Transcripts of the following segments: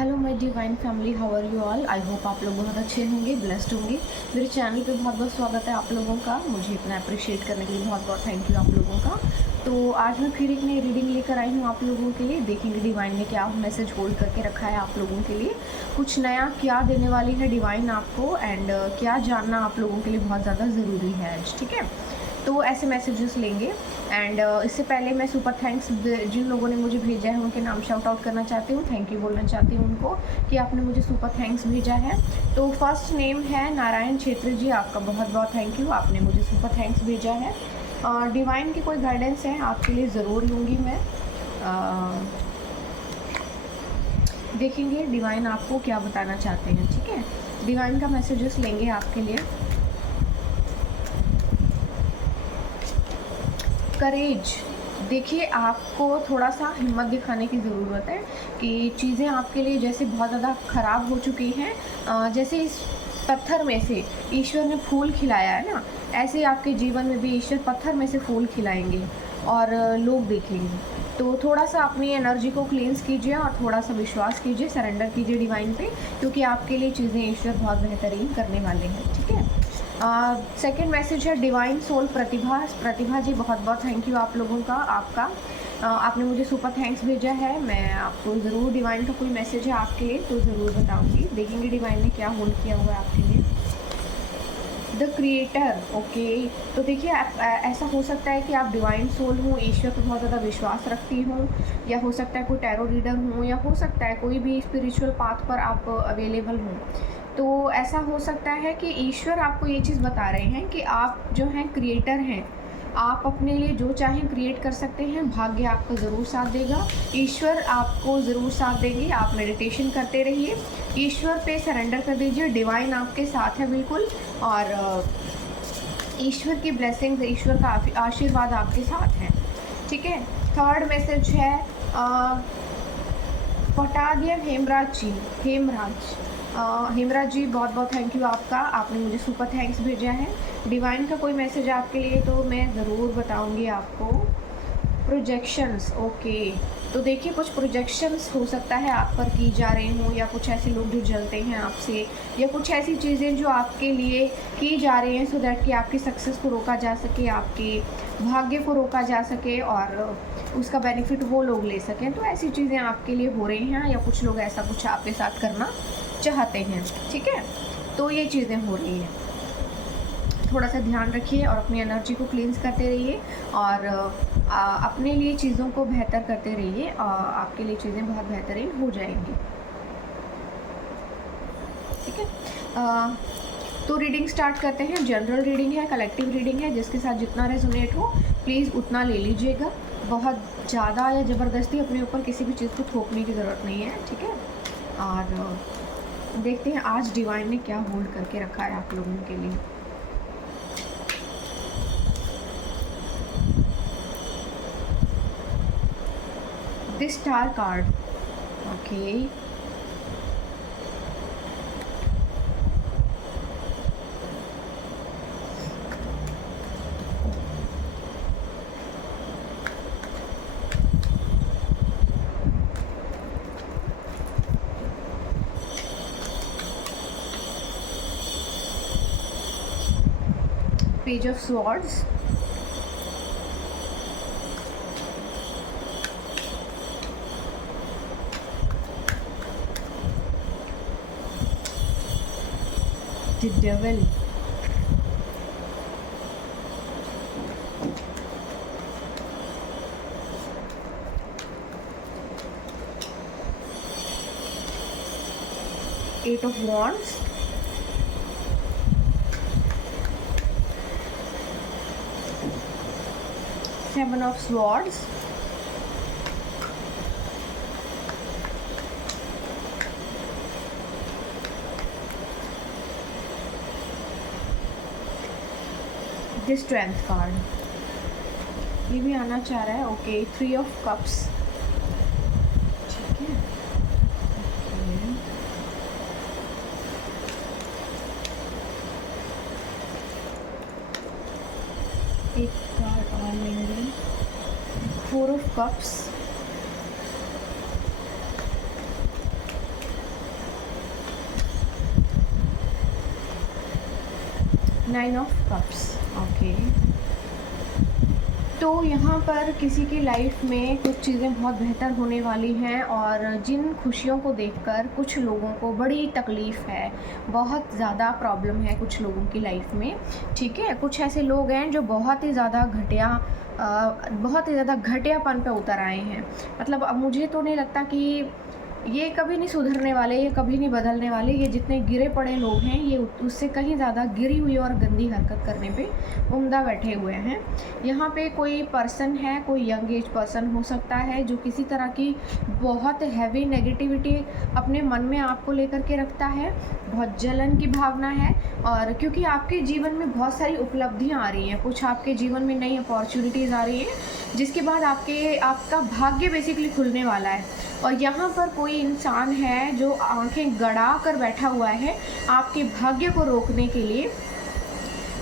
Hello my divine family, how are you all. I hope आप लोग बहुत अच्छे होंगे, ब्लेस्ड होंगे। मेरे चैनल पे बहुत बहुत स्वागत है आप लोगों का। मुझे इतना अप्रिशिएट करने के लिए बहुत बहुत थैंक यू आप लोगों का। तो आज मैं फिर एक नई रीडिंग लेकर आई हूँ आप लोगों के लिए। देखेंगे डिवाइन ने क्या मैसेज होल्ड करके रखा है आप लोगों के लिए, कुछ नया क्या देने वाली है डिवाइन आपको, एंड क्या जानना आप लोगों के लिए बहुत ज़्यादा ज़रूरी है आज, ठीक है। तो ऐसे मैसेजेस लेंगे। एंड इससे पहले मैं सुपर थैंक्स जिन लोगों ने मुझे भेजा है उनके नाम शाउट आउट करना चाहती हूँ, थैंक यू बोलना चाहती हूँ उनको कि आपने मुझे सुपर थैंक्स भेजा है। तो फर्स्ट नेम है नारायण छेत्री जी, आपका बहुत बहुत थैंक यू, आपने मुझे सुपर थैंक्स भेजा है। डिवाइन की कोई गाइडेंस है आपके लिए ज़रूर लूँगी मैं। देखेंगे डिवाइन आपको क्या बताना चाहते हैं, ठीक है। डिवाइन का मैसेजेस लेंगे आपके लिए। करेज, देखिए आपको थोड़ा सा हिम्मत दिखाने की ज़रूरत है कि चीज़ें आपके लिए जैसे बहुत ज़्यादा ख़राब हो चुकी हैं, जैसे इस पत्थर में से ईश्वर ने फूल खिलाया है ना, ऐसे आपके जीवन में भी ईश्वर पत्थर में से फूल खिलाएंगे और लोग देखेंगे। तो थोड़ा सा अपनी एनर्जी को क्लींस कीजिए और थोड़ा सा विश्वास कीजिए, सरेंडर कीजिए डिवाइन पे, क्योंकि आपके लिए चीज़ें ईश्वर बहुत बेहतरीन करने वाले हैं, ठीक है। सेकेंड मैसेज है डिवाइन सोल प्रतिभा। प्रतिभा जी बहुत बहुत थैंक यू आप लोगों का, आपका आपने मुझे सुपर थैंक्स भेजा है। मैं आपको ज़रूर डिवाइन का कोई मैसेज है आपके लिए तो ज़रूर बताऊंगी। देखेंगे डिवाइन ने क्या होल्ड किया हुआ है आपके लिए। The creator, okay. तो देखिए ऐसा हो सकता है कि आप डिवाइन सोल हो, ईश्वर पर बहुत ज़्यादा विश्वास रखती हो, या हो सकता है कोई टैरो रीडर हो, या हो सकता है कोई भी स्पिरिचुअल पाथ पर आप अवेलेबल हो। तो ऐसा हो सकता है कि ईश्वर आपको ये चीज़ बता रहे हैं कि आप जो हैं क्रिएटर हैं, आप अपने लिए जो चाहें क्रिएट कर सकते हैं। भाग्य आपका ज़रूर साथ देगा, ईश्वर आपको ज़रूर साथ देंगे। आप मेडिटेशन करते रहिए, ईश्वर पे सरेंडर कर दीजिए, डिवाइन आपके साथ है बिल्कुल, और ईश्वर की ब्लेसिंग्स, ईश्वर का आशीर्वाद आपके साथ है, ठीक है। थर्ड मैसेज है पटादियम हेमराज जी। हेमराज जी बहुत बहुत थैंक यू आपका, आपने मुझे सुपर थैंक्स भेजा है। डिवाइन का कोई मैसेज आपके लिए तो मैं ज़रूर बताऊंगी आपको। Projections, okay. तो देखिए कुछ प्रोजेक्शंस हो सकता है आप पर की जा रही हों, या कुछ ऐसे लोग जो जलते हैं आपसे, या कुछ ऐसी चीज़ें जो आपके लिए की जा रही हैं सो दैट कि आपकी सक्सेस को रोका जा सके, आपके भाग्य को रोका जा सके और उसका बेनिफिट वो लोग ले सकें। तो ऐसी चीज़ें आपके लिए हो रही हैं, या कुछ लोग ऐसा कुछ आपके साथ करना चाहते हैं, ठीक है। तो ये चीज़ें हो रही हैं, थोड़ा सा ध्यान रखिए और अपनी एनर्जी को क्लींस करते रहिए और अपने लिए चीज़ों को बेहतर करते रहिए, आपके लिए चीज़ें बहुत बेहतरीन हो जाएंगी, ठीक है। तो रीडिंग स्टार्ट करते हैं। जनरल रीडिंग है, कलेक्टिव रीडिंग है, जिसके साथ जितना रेजोनेट हो प्लीज़ उतना ले लीजिएगा। बहुत ज़्यादा या ज़बरदस्ती अपने ऊपर किसी भी चीज़ को थोपने की ज़रूरत नहीं है, ठीक है। और देखते हैं आज डिवाइन ने क्या होल्ड करके रखा है आप लोगों के लिए। This star card, okay. Page of swords, the devil, eight of wands, seven of swords, the strength card, ये भी आना चाह रहा है, ओके। थ्री ऑफ कप्स, ठीक है, एक कार्ड और लेंगे। Four of cups, 9 of cups. Okay, तो यहाँ पर किसी की लाइफ में कुछ चीज़ें बहुत बेहतर होने वाली हैं और जिन खुशियों को देखकर कुछ लोगों को बड़ी तकलीफ़ है, बहुत ज़्यादा प्रॉब्लम है कुछ लोगों की लाइफ में। ठीक है, कुछ ऐसे लोग हैं जो बहुत ही ज़्यादा घटियापन पे उतर आए हैं। मतलब अब मुझे तो नहीं लगता कि ये कभी नहीं सुधरने वाले, ये कभी नहीं बदलने वाले। ये जितने गिरे पड़े लोग हैं, ये उससे कहीं ज़्यादा गिरी हुई और गंदी हरकत करने पे उम्दा बैठे हुए हैं। यहाँ पे कोई पर्सन है, कोई यंग एज पर्सन हो सकता है जो किसी तरह की बहुत हैवी नेगेटिविटी अपने मन में आपको लेकर के रखता है, बहुत जलन की भावना है। और क्योंकि आपके जीवन में बहुत सारी उपलब्धियाँ आ रही हैं, कुछ आपके जीवन में नई अपॉर्चुनिटीज़ आ रही हैं, जिसके बाद आपका भाग्य बेसिकली खुलने वाला है। और यहाँ पर कोई इंसान है जो आंखें गड़ा कर बैठा हुआ है आपके भाग्य को रोकने के लिए।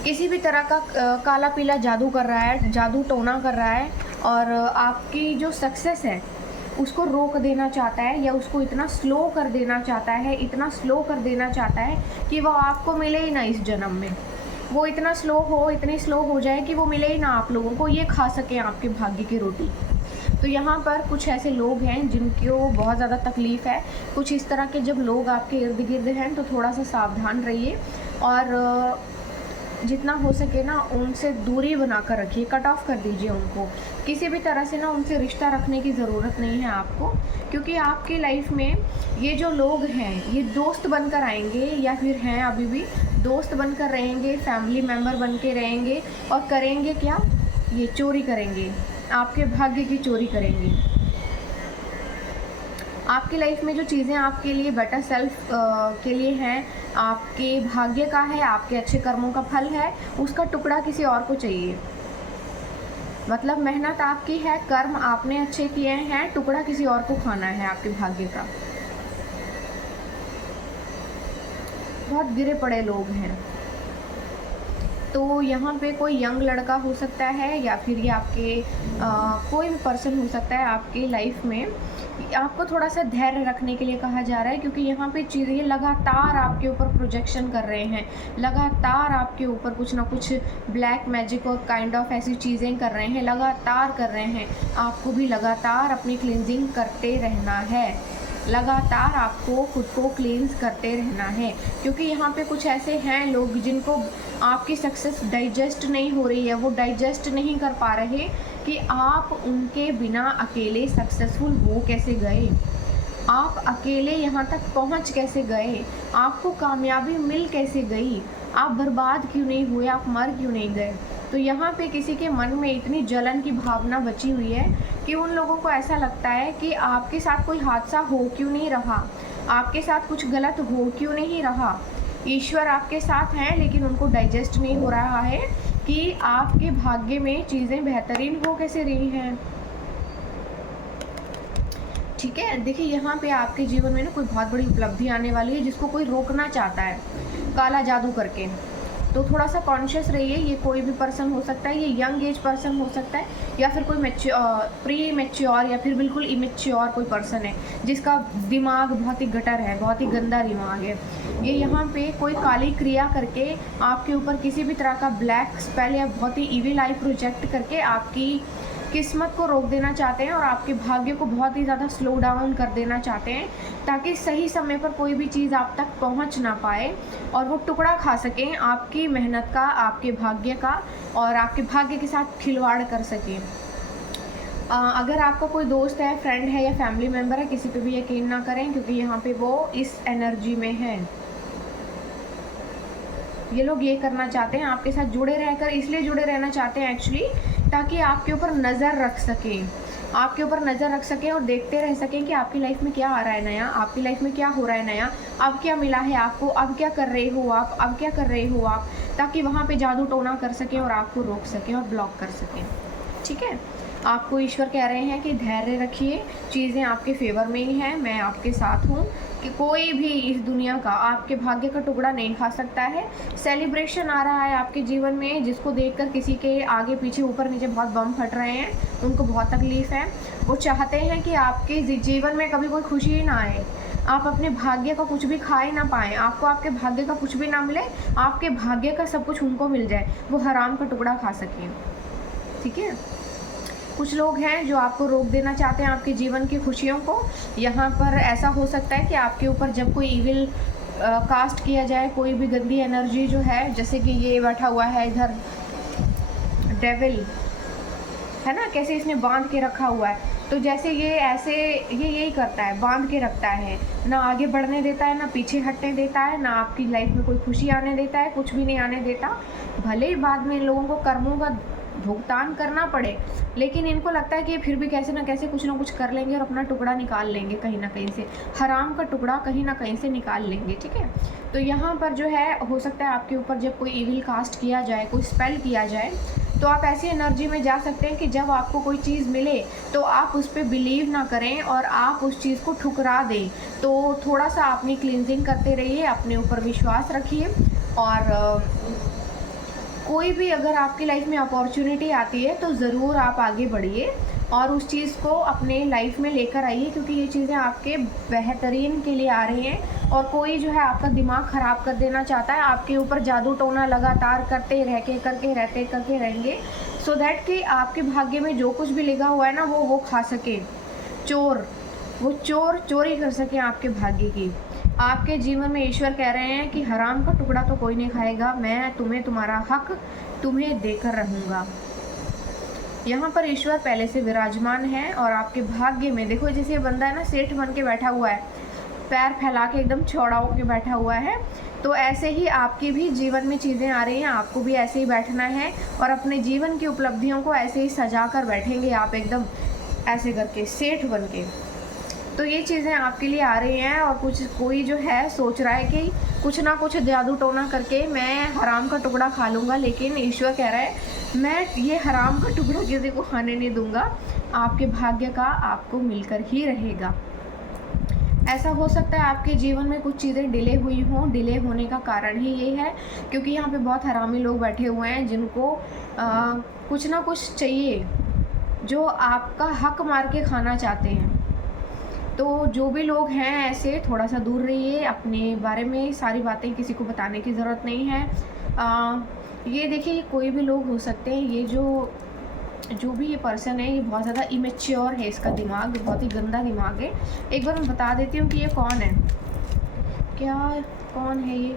किसी भी तरह का काला पीला जादू कर रहा है, जादू टोना कर रहा है और आपकी जो सक्सेस है उसको रोक देना चाहता है, या उसको इतना स्लो कर देना चाहता है, इतना स्लो कर देना चाहता है कि वो आपको मिले ही ना इस जन्म में। वो इतना इतनी स्लो हो जाए कि वो मिले ही ना आप लोगों को, ये खा सकें आपके भाग्य की रोटी। तो यहाँ पर कुछ ऐसे लोग हैं जिनको बहुत ज़्यादा तकलीफ़ है। कुछ इस तरह के जब लोग आपके इर्द गिर्द हैं तो थोड़ा सा सावधान रहिए और जितना हो सके ना उनसे दूरी बना कर रखिए, कट ऑफ कर दीजिए उनको। किसी भी तरह से ना उनसे रिश्ता रखने की ज़रूरत नहीं है आपको, क्योंकि आपकी लाइफ में ये जो लोग हैं ये दोस्त बनकर आएंगे, या फिर हैं अभी भी दोस्त बनकर रहेंगे, फैमिली मेम्बर बन के रहेंगे और करेंगे क्या, ये चोरी करेंगे, आपके भाग्य की चोरी करेंगे। आपकी लाइफ में जो चीज़ें आपके लिए बेटर सेल्फ के लिए हैं, आपके भाग्य का है, आपके अच्छे कर्मों का फल है, उसका टुकड़ा किसी और को चाहिए। मतलब मेहनत आपकी है, कर्म आपने अच्छे किए हैं, टुकड़ा किसी और को खाना है आपके भाग्य का। बहुत गिरे पड़े लोग हैं। तो यहाँ पे कोई यंग लड़का हो सकता है, या फिर ये आपके कोई भी पर्सन हो सकता है आपकी लाइफ में। आपको थोड़ा सा धैर्य रखने के लिए कहा जा रहा है, क्योंकि यहाँ पे चीज़ें लगातार आपके ऊपर प्रोजेक्शन कर रहे हैं, लगातार आपके ऊपर कुछ ना कुछ ब्लैक मैजिक और काइंड ऑफ ऐसी चीज़ें कर रहे हैं, लगातार कर रहे हैं। आपको भी लगातार अपनी क्लींजिंग करते रहना है, लगातार आपको खुद को क्लींस करते रहना है, क्योंकि यहाँ पे कुछ ऐसे हैं लोग जिनको आपकी सक्सेस डाइजेस्ट नहीं हो रही है। वो डाइजेस्ट नहीं कर पा रहे कि आप उनके बिना अकेले सक्सेसफुल हो कैसे गए, आप अकेले यहाँ तक पहुँच कैसे गए, आपको कामयाबी मिल कैसे गई, आप बर्बाद क्यों नहीं हुए, आप मर क्यों नहीं गए। तो यहाँ पे किसी के मन में इतनी जलन की भावना बची हुई है कि उन लोगों को ऐसा लगता है कि आपके साथ कोई हादसा हो क्यों नहीं रहा, आपके साथ कुछ गलत हो क्यों नहीं रहा। ईश्वर आपके साथ हैं, लेकिन उनको डाइजेस्ट नहीं हो रहा है कि आपके भाग्य में चीज़ें बेहतरीन हो कैसे रही हैं। ठीक है, देखिए यहाँ पे आपके जीवन में ना कोई बहुत बड़ी उपलब्धि आने वाली है जिसको कोई रोकना चाहता है काला जादू करके। तो थोड़ा सा कॉन्शियस रहिए। ये कोई भी पर्सन हो सकता है, ये यंग एज पर्सन हो सकता है, या फिर कोई प्री मैच्योर या फिर बिल्कुल इमेच्योर कोई पर्सन है जिसका दिमाग बहुत ही गटर है, बहुत ही गंदा दिमाग है। ये यहाँ पे कोई काली क्रिया करके आपके ऊपर किसी भी तरह का ब्लैक स्पेल या बहुत ही इविल आई प्रोजेक्ट करके आपकी किस्मत को रोक देना चाहते हैं और आपके भाग्य को बहुत ही ज़्यादा स्लो डाउन कर देना चाहते हैं, ताकि सही समय पर कोई भी चीज़ आप तक पहुंच ना पाए और वो टुकड़ा खा सकें आपकी मेहनत का, आपके भाग्य का, और आपके भाग्य के साथ खिलवाड़ कर सकें। अगर आपका कोई दोस्त है, फ्रेंड है या फैमिली मेम्बर है, किसी पे भी यकीन ना करें, क्योंकि यहाँ पे वो इस एनर्जी में है। ये लोग ये करना चाहते हैं, आपके साथ जुड़े रहकर इसलिए जुड़े रहना चाहते हैं एक्चुअली, ताकि आपके ऊपर नज़र रख सकें, आपके ऊपर नज़र रख सकें और देखते रह सकें कि आपकी लाइफ में क्या आ रहा है नया, आपकी लाइफ में क्या हो रहा है नया, अब क्या मिला है आपको, अब क्या कर रहे हो आप, अब क्या कर रहे हो आप, ताकि वहाँ पे जादू टोना कर सकें और आपको रोक सकें और ब्लॉक कर सकें। ठीक है, आपको ईश्वर कह रहे हैं कि धैर्य रखिए, चीज़ें आपके फेवर में ही हैं, मैं आपके साथ हूँ, कि कोई भी इस दुनिया का आपके भाग्य का टुकड़ा नहीं खा सकता है। सेलिब्रेशन आ रहा है आपके जीवन में, जिसको देखकर किसी के आगे पीछे ऊपर नीचे बहुत बम फट रहे हैं, उनको बहुत तकलीफ़ है। वो चाहते हैं कि आपके जीवन में कभी कोई खुशी ही ना आए, आप अपने भाग्य का कुछ भी खा ही ना पाएँ, आपको आपके भाग्य का कुछ भी ना मिले, आपके भाग्य का सब कुछ उनको मिल जाए, वो हराम का टुकड़ा खा सकें। ठीक है? कुछ लोग हैं जो आपको रोक देना चाहते हैं आपके जीवन की खुशियों को। यहाँ पर ऐसा हो सकता है कि आपके ऊपर जब कोई इविल कास्ट किया जाए, कोई भी गंदी एनर्जी जो है, जैसे कि ये बैठा हुआ है इधर डेविल, है ना, कैसे इसने बांध के रखा हुआ है। तो जैसे ये ऐसे ये यही करता है, बांध के रखता है, ना आगे बढ़ने देता है, ना पीछे हटने देता है, ना आपकी लाइफ में कोई खुशी आने देता है, कुछ भी नहीं आने देता। भले ही बाद में इन लोगों को कर्मों का भुगतान करना पड़े, लेकिन इनको लगता है कि ये फिर भी कैसे ना कैसे कुछ ना कुछ कर लेंगे और अपना टुकड़ा निकाल लेंगे कहीं ना कहीं से, हराम का टुकड़ा कहीं ना कहीं से निकाल लेंगे। ठीक है? तो यहाँ पर जो है हो सकता है आपके ऊपर जब कोई इविल कास्ट किया जाए, कोई स्पेल किया जाए, तो आप ऐसी एनर्जी में जा सकते हैं कि जब आपको कोई चीज़ मिले तो आप उस पर बिलीव ना करें और आप उस चीज़ को ठुकरा दें। तो थोड़ा सा अपनी क्लींजिंग करते रहिए, अपने ऊपर विश्वास रखिए, और कोई भी अगर आपकी लाइफ में अपॉर्चुनिटी आती है तो ज़रूर आप आगे बढ़िए और उस चीज़ को अपने लाइफ में लेकर आइए, क्योंकि ये चीज़ें आपके बेहतरीन के लिए आ रही हैं। और कोई जो है आपका दिमाग ख़राब कर देना चाहता है, आपके ऊपर जादू टोना लगातार करते रहेंगे, सो दैट कि आपके भाग्य में जो कुछ भी लिखा हुआ है ना वो खा सके, वो चोर चोरी कर सके आपके भाग्य की। आपके जीवन में ईश्वर कह रहे हैं कि हराम का टुकड़ा तो कोई नहीं खाएगा, मैं तुम्हें तुम्हारा हक तुम्हें देकर रहूँगा। यहाँ पर ईश्वर पहले से विराजमान है और आपके भाग्य में देखो, जैसे ये बंदा है ना, सेठ बन के बैठा हुआ है, पैर फैला के एकदम चौड़ा होके बैठा हुआ है। तो ऐसे ही आपकी भी जीवन में चीज़ें आ रही हैं, आपको भी ऐसे ही बैठना है और अपने जीवन की उपलब्धियों को ऐसे ही सजा कर बैठेंगे आप, एकदम ऐसे करके सेठ बन के। तो ये चीज़ें आपके लिए आ रही हैं और कोई जो है सोच रहा है कि कुछ ना कुछ जादू टोना करके मैं हराम का टुकड़ा खा लूँगा, लेकिन ईश्वर कह रहा है मैं ये हराम का टुकड़ा किसी को खाने नहीं दूँगा, आपके भाग्य का आपको मिलकर ही रहेगा। ऐसा हो सकता है आपके जीवन में कुछ चीज़ें डिले हुई हों, डिले होने का कारण ही ये है क्योंकि यहाँ पे बहुत हरामी लोग बैठे हुए हैं जिनको कुछ ना कुछ चाहिए, जो आपका हक मार के खाना चाहते हैं। तो जो भी लोग हैं ऐसे, थोड़ा सा दूर रहिए, अपने बारे में सारी बातें किसी को बताने की ज़रूरत नहीं है। ये देखिए, कोई भी लोग हो सकते हैं, ये जो भी ये पर्सन है ये बहुत ज़्यादा इमेच्योर है, इसका दिमाग बहुत ही गंदा दिमाग है। एक बार मैं बता देती हूँ कि ये कौन है, कौन है ये।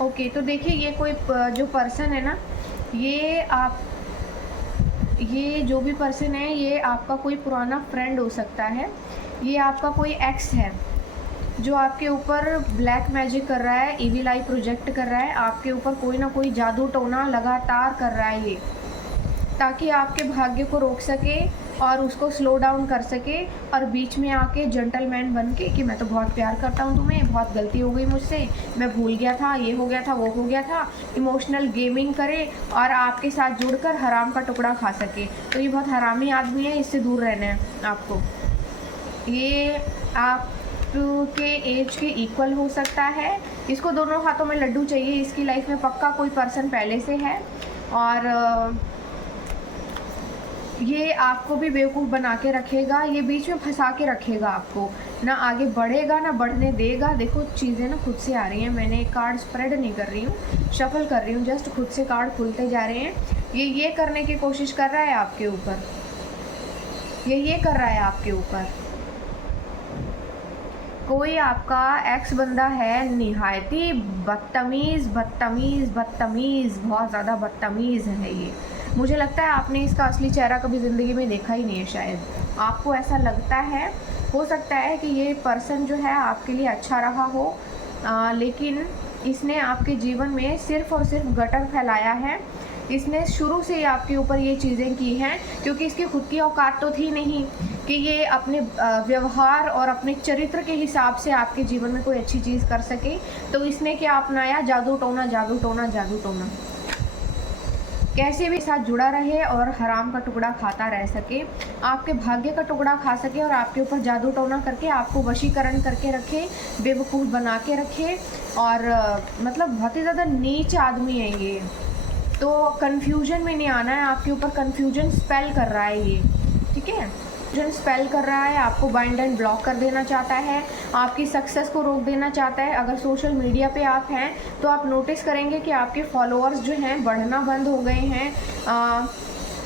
ओके, तो देखिए ये कोई जो पर्सन है ना, ये जो भी पर्सन है ये आपका कोई पुराना फ्रेंड हो सकता है, ये आपका कोई एक्स है जो आपके ऊपर ब्लैक मैजिक कर रहा है, इविल आई प्रोजेक्ट कर रहा है, आपके ऊपर कोई ना कोई जादू टोना लगातार कर रहा है ये, ताकि आपके भाग्य को रोक सके और उसको स्लो डाउन कर सके और बीच में आके जेंटलमैन बन के कि मैं तो बहुत प्यार करता हूँ तुम्हें, बहुत गलती हो गई मुझसे, मैं भूल गया था, ये हो गया था, वो हो गया था, इमोशनल गेमिंग करे और आपके साथ जुड़कर हराम का टुकड़ा खा सके। तो ये बहुत हरामी आदमी है, इससे दूर रहना है आपको। ये आपके एज के इक्वल हो सकता है, इसको दोनों हाथों में लड्डू चाहिए, इसकी लाइफ में पक्का कोई पर्सन पहले से है और ये आपको भी बेवकूफ़ बना के रखेगा, ये बीच में फंसा के रखेगा आपको, ना आगे बढ़ेगा ना बढ़ने देगा। देखो चीज़ें ना खुद से आ रही हैं, मैंने कार्ड स्प्रेड नहीं कर रही हूँ, शफल कर रही हूँ, जस्ट खुद से कार्ड खुलते जा रहे हैं। ये करने की कोशिश कर रहा है आपके ऊपर, ये कर रहा है आपके ऊपर। कोई आपका एक्स बंदा है, निहायती बदतमीज़, बहुत ज़्यादा बदतमीज़ है ये। मुझे लगता है आपने इसका असली चेहरा कभी ज़िंदगी में देखा ही नहीं है, शायद आपको ऐसा लगता है। हो सकता है कि ये पर्सन जो है आपके लिए अच्छा रहा हो, लेकिन इसने आपके जीवन में सिर्फ़ और सिर्फ गटर फैलाया है। इसने शुरू से ही आपके ऊपर ये चीज़ें की हैं क्योंकि इसकी खुद की औकात तो थी नहीं कि ये अपने व्यवहार और अपने चरित्र के हिसाब से आपके जीवन में कोई अच्छी चीज़ कर सके। तो इसने क्या अपनाया, जादू टोना। कैसे भी साथ जुड़ा रहे और हराम का टुकड़ा खाता रह सके, आपके भाग्य का टुकड़ा खा सके और आपके ऊपर जादू टोना करके आपको वशीकरण करके रखे, बेवकूफ़ बना के रखे। और मतलब बहुत ही ज़्यादा नीच आदमी है ये। तो कन्फ्यूजन में नहीं आना है, आपके ऊपर कन्फ्यूजन स्पेल कर रहा है ये, ठीक है। कन्फ्यूजन स्पेल कर रहा है, आपको बाइंड एंड ब्लॉक कर देना चाहता है, आपकी सक्सेस को रोक देना चाहता है। अगर सोशल मीडिया पे आप हैं तो आप नोटिस करेंगे कि आपके फॉलोअर्स जो हैं बढ़ना बंद हो गए हैं।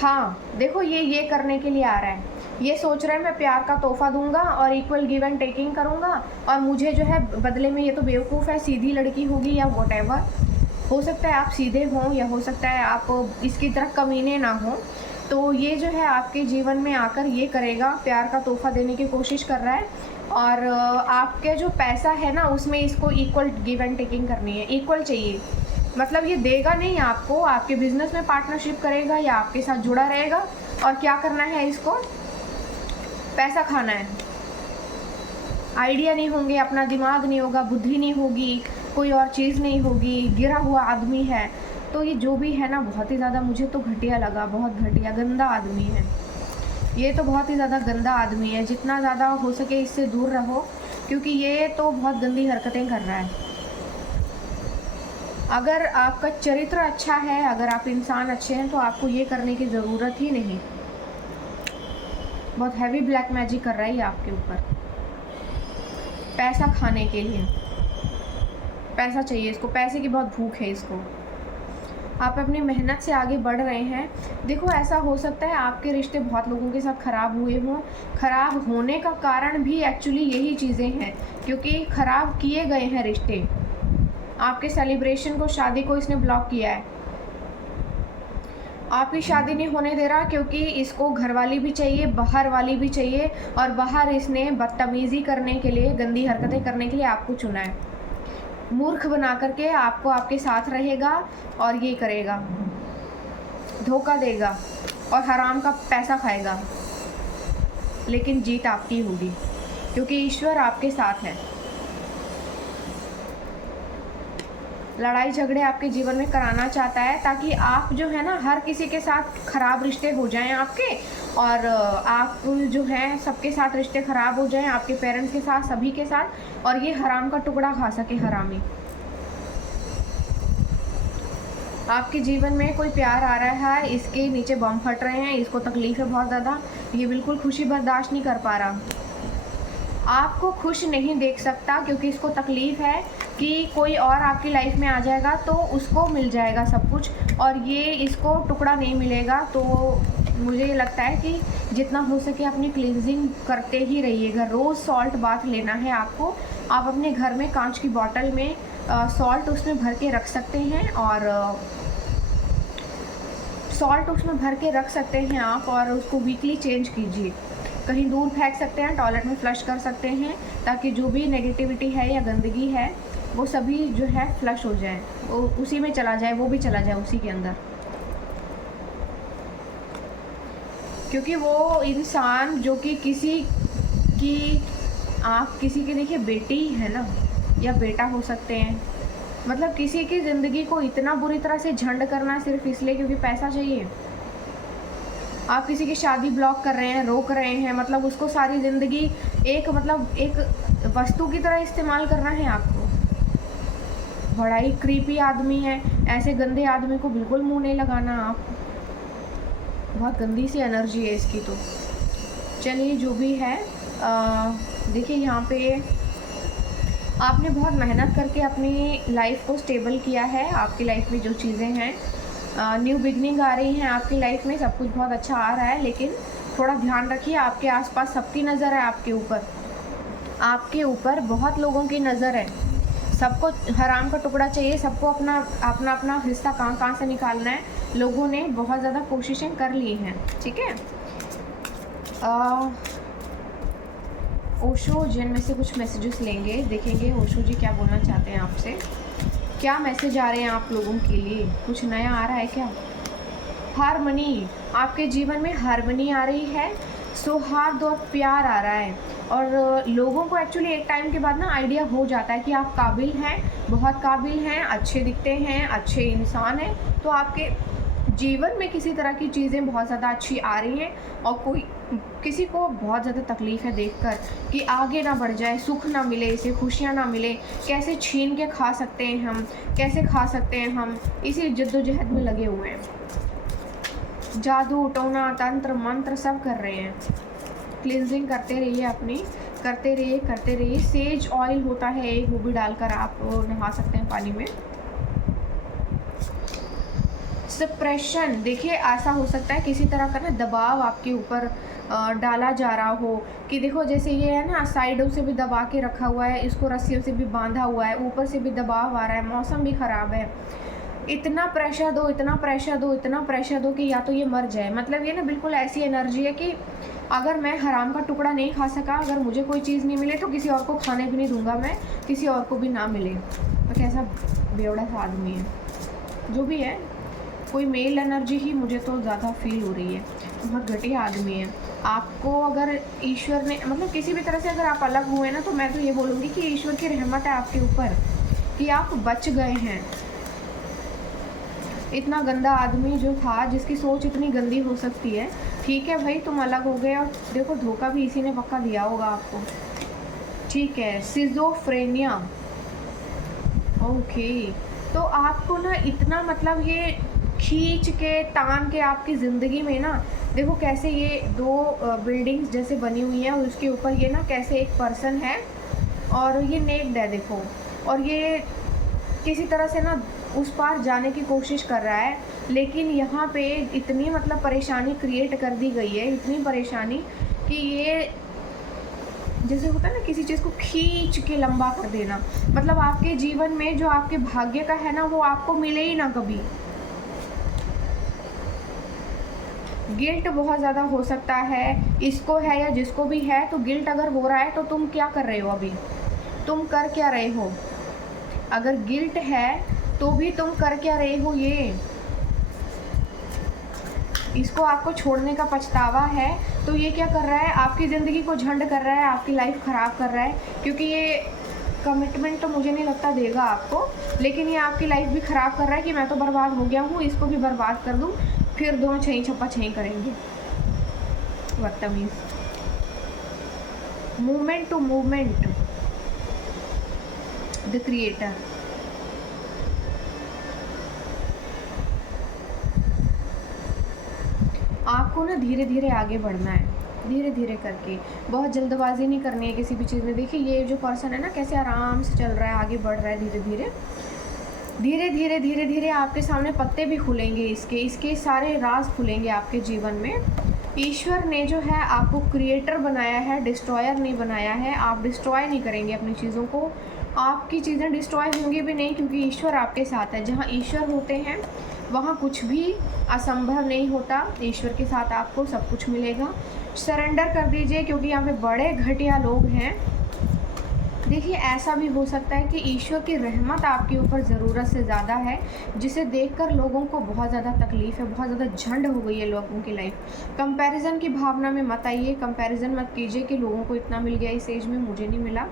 हाँ देखो, ये करने के लिए आ रहा है, ये सोच रहा है मैं प्यार का तोहफा दूंगा और इक्वल गिव एंड टेकिंग करूँगा और मुझे जो है बदले में, ये तो बेवकूफ़ है, सीधी लड़की होगी या वॉटेवर। हो सकता है आप सीधे हों या हो सकता है आप इसकी तरह कमीने ना हों। तो ये जो है आपके जीवन में आकर ये करेगा, प्यार का तोहफ़ा देने की कोशिश कर रहा है। और आपके जो पैसा है ना उसमें इसको इक्वल गिव एंड टेकिंग करनी है, इक्वल चाहिए। मतलब ये देगा नहीं आपको, आपके बिजनेस में पार्टनरशिप करेगा या आपके साथ जुड़ा रहेगा। और क्या करना है इसको, पैसा खाना है। आइडिया नहीं होंगे, अपना दिमाग नहीं होगा, बुद्धि नहीं होगी, कोई और चीज़ नहीं होगी, गिरा हुआ आदमी है। तो ये जो भी है ना बहुत ही ज़्यादा मुझे तो घटिया लगा, बहुत घटिया गंदा आदमी है ये, तो बहुत ही ज़्यादा गंदा आदमी है। जितना ज़्यादा हो सके इससे दूर रहो, क्योंकि ये तो बहुत गंदी हरकतें कर रहा है। अगर आपका चरित्र अच्छा है, अगर आप इंसान अच्छे हैं तो आपको ये करने की ज़रूरत ही नहीं। बहुत हैवी ब्लैक मैजिक कर रहा है ये आपके ऊपर, पैसा खाने के लिए। पैसा चाहिए इसको, पैसे की बहुत भूख है इसको। आप अपनी मेहनत से आगे बढ़ रहे हैं। देखो ऐसा हो सकता है आपके रिश्ते बहुत लोगों के साथ ख़राब हुए हों, ख़राब होने का कारण भी एक्चुअली यही चीज़ें हैं, क्योंकि ख़राब किए गए हैं रिश्ते। आपके सेलिब्रेशन को, शादी को इसने ब्लॉक किया है। आपकी शादी नहीं होने दे रहा क्योंकि इसको घरवाली भी चाहिए, बाहर वाली भी चाहिए, और बाहर इसने बदतमीज़ी करने के लिए, गंदी हरकतें करने के लिए आपको चुना है। मूर्ख बना करके आपको आपके साथ रहेगा और ये करेगा, धोखा देगा और हराम का पैसा खाएगा। लेकिन जीत आपकी होगी क्योंकि ईश्वर आपके साथ है। लड़ाई झगड़े आपके जीवन में कराना चाहता है ताकि आप जो है ना हर किसी के साथ ख़राब रिश्ते हो जाएं आपके, और आप जो हैं सबके साथ रिश्ते ख़राब हो जाएं, आपके पेरेंट्स के साथ, सभी के साथ, और ये हराम का टुकड़ा खा सके, हरामी। आपके जीवन में कोई प्यार आ रहा है, इसके नीचे बम फट रहे हैं, इसको तकलीफ़ है बहुत ज़्यादा, ये बिल्कुल खुशी बर्दाश्त नहीं कर पा रहा, आपको खुश नहीं देख सकता क्योंकि इसको तकलीफ़ है कि कोई और आपकी लाइफ में आ जाएगा तो उसको मिल जाएगा सब कुछ, और ये इसको टुकड़ा नहीं मिलेगा। तो मुझे ये लगता है कि जितना हो सके अपनी क्लींजिंग करते ही रहिएगा। रोज़ सॉल्ट बाथ लेना है आपको। आप अपने घर में कांच की बॉटल में सॉल्ट उसमें भर के रख सकते हैं, और सॉल्ट उसमें भर के रख सकते हैं आप, और उसको वीकली चेंज कीजिए। कहीं दूर फेंक सकते हैं, टॉयलेट में फ्लश कर सकते हैं, ताकि जो भी नेगेटिविटी है या गंदगी है वो सभी जो है फ्लश हो जाए, वो उसी में चला जाए, वो भी चला जाए उसी के अंदर। क्योंकि वो इंसान जो कि किसी की, आप किसी की देखिए बेटी है ना, या बेटा हो सकते हैं, मतलब किसी की ज़िंदगी को इतना बुरी तरह से झंड करना सिर्फ इसलिए क्योंकि पैसा चाहिए। आप किसी की शादी ब्लॉक कर रहे हैं, रोक रहे हैं, मतलब उसको सारी ज़िंदगी एक वस्तु की तरह इस्तेमाल करना है आपको। बड़ा ही क्रीपी आदमी है, ऐसे गंदे आदमी को बिल्कुल मुंह नहीं लगाना आप, बहुत गंदी सी एनर्जी है इसकी। तो चलिए जो भी है, देखिए यहाँ पे आपने बहुत मेहनत करके अपनी लाइफ को स्टेबल किया है। आपकी लाइफ में जो चीज़ें हैं, न्यू बिगनिंग आ रही हैं आपकी लाइफ में, सब कुछ बहुत अच्छा आ रहा है, लेकिन थोड़ा ध्यान रखिए, आपके आसपास सबकी नज़र है आपके ऊपर बहुत लोगों की नज़र है। सबको हराम का टुकड़ा चाहिए, सबको अपना अपना हिस्सा कहाँ से निकालना है। लोगों ने बहुत ज़्यादा कोशिशें कर ली हैं, ठीक है। ओशो जिन में से कुछ मैसेजेस लेंगे, देखेंगे ओशो जी क्या बोलना चाहते हैं आपसे, क्या मैसेज आ रहे हैं आप लोगों के लिए, कुछ नया आ रहा है क्या। हारमनी, आपके जीवन में हारमनी आ रही है, सौहार्द और प्यार आ रहा है, और लोगों को एक्चुअली एक टाइम के बाद ना आइडिया हो जाता है कि आप काबिल हैं, बहुत काबिल हैं, अच्छे दिखते हैं, अच्छे इंसान हैं, तो आपके जीवन में किसी तरह की चीज़ें बहुत ज़्यादा अच्छी आ रही हैं और कोई किसी को बहुत ज़्यादा तकलीफ़ है देखकर कि आगे ना बढ़ जाए, सुख ना मिले, इसे खुशियाँ ना मिले, कैसे छीन के खा सकते हैं हम, कैसे खा सकते हैं हम, इसी जद्दोजहद में लगे हुए हैं। जादू टोना तंत्र मंत्र सब कर रहे हैं। क्लिनजिंग करते रहिए अपनी, करते रहिए। सेज ऑयल होता है एक, वो भी डालकर आप नहा सकते हैं पानी में। सप्रेशन, देखिए ऐसा हो सकता है किसी तरह का ना दबाव आपके ऊपर डाला जा रहा हो कि देखो जैसे ये है ना, साइडों से भी दबा के रखा हुआ है, इसको रस्सियों से भी बांधा हुआ है, ऊपर से भी दबाव आ रहा है, मौसम भी ख़राब है, इतना प्रेशर दो, इतना प्रेशर दो, इतना प्रेशर दो कि या तो ये मर जाए। मतलब ये ना बिल्कुल ऐसी एनर्जी है कि अगर मैं हराम का टुकड़ा नहीं खा सका, अगर मुझे कोई चीज़ नहीं मिले तो किसी और को खाने भी नहीं दूंगा मैं, किसी और को भी ना मिले। तो कैसा बेवड़ा सा आदमी है जो भी है, कोई मेल एनर्जी ही मुझे तो ज़्यादा फील हो रही है। बहुत घटिया आदमी है। आपको अगर ईश्वर ने मतलब किसी भी तरह से अगर आप अलग हुए ना, तो मैं तो ये बोलूँगी कि ईश्वर की रहमत है आपके ऊपर कि आप बच गए हैं। इतना गंदा आदमी जो था, जिसकी सोच इतनी गंदी हो सकती है, ठीक है भाई तुम अलग हो गए और देखो धोखा भी इसी ने पक्का दिया होगा आपको, ठीक है। Schizophrenia, okay. तो आपको ना इतना मतलब ये खींच के तान के आपकी ज़िंदगी में ना, देखो कैसे ये दो बिल्डिंग्स जैसे बनी हुई हैं और उसके ऊपर ये ना कैसे एक पर्सन है और ये नेक्ड है देखो, और ये किसी तरह से ना उस पार जाने की कोशिश कर रहा है, लेकिन यहाँ पे इतनी मतलब परेशानी क्रिएट कर दी गई है, इतनी परेशानी कि ये जैसे होता है ना किसी चीज़ को खींच के लंबा कर देना, मतलब आपके जीवन में जो आपके भाग्य का है ना वो आपको मिले ही ना कभी। गिल्ट बहुत ज़्यादा हो सकता है, इसको है या जिसको भी है, तो गिल्ट अगर हो रहा है तो तुम क्या कर रहे हो अभी, तुम कर क्या रहे हो? अगर गिल्ट है तो भी तुम कर क्या रहे हो? ये इसको आपको छोड़ने का पछतावा है, तो ये क्या कर रहा है, आपकी ज़िंदगी को झंड कर रहा है, आपकी लाइफ ख़राब कर रहा है, क्योंकि ये कमिटमेंट तो मुझे नहीं लगता देगा आपको, लेकिन ये आपकी लाइफ भी ख़राब कर रहा है कि मैं तो बर्बाद हो गया हूँ, इसको भी बर्बाद कर दूँ, फिर दोनों छई छप्पा छई करेंगे, बदतमीज़। Movement to movement, the creator. आपको ना धीरे धीरे आगे बढ़ना है, धीरे धीरे करके, बहुत जल्दबाजी नहीं करनी है किसी भी चीज़ में। देखिए ये जो पर्सन है ना कैसे आराम से चल रहा है, आगे बढ़ रहा है धीरे धीरे धीरे धीरे धीरे धीरे। आपके सामने पत्ते भी खुलेंगे, इसके सारे राज खुलेंगे आपके जीवन में। ईश्वर ने जो है आपको क्रिएटर बनाया है, डिस्ट्रॉयर नहीं बनाया है। आप डिस्ट्रॉय नहीं करेंगे अपनी चीज़ों को, आपकी चीज़ें डिस्ट्रॉय होंगी भी नहीं, क्योंकि ईश्वर आपके साथ है। जहाँ ईश्वर होते हैं वहाँ कुछ भी असंभव नहीं होता। ईश्वर के साथ आपको सब कुछ मिलेगा। सरेंडर कर दीजिए, क्योंकि यहाँ पे बड़े घटिया लोग हैं। देखिए ऐसा भी हो सकता है कि ईश्वर की रहमत आपके ऊपर ज़रूरत से ज़्यादा है, जिसे देखकर लोगों को बहुत ज़्यादा तकलीफ़ है, बहुत ज़्यादा झंड हो गई है लोगों की लाइफ। कंपैरिजन की भावना में मत आइए, कंपैरिजन मत कीजिए कि लोगों को इतना मिल गया इस एज में, मुझे नहीं मिला।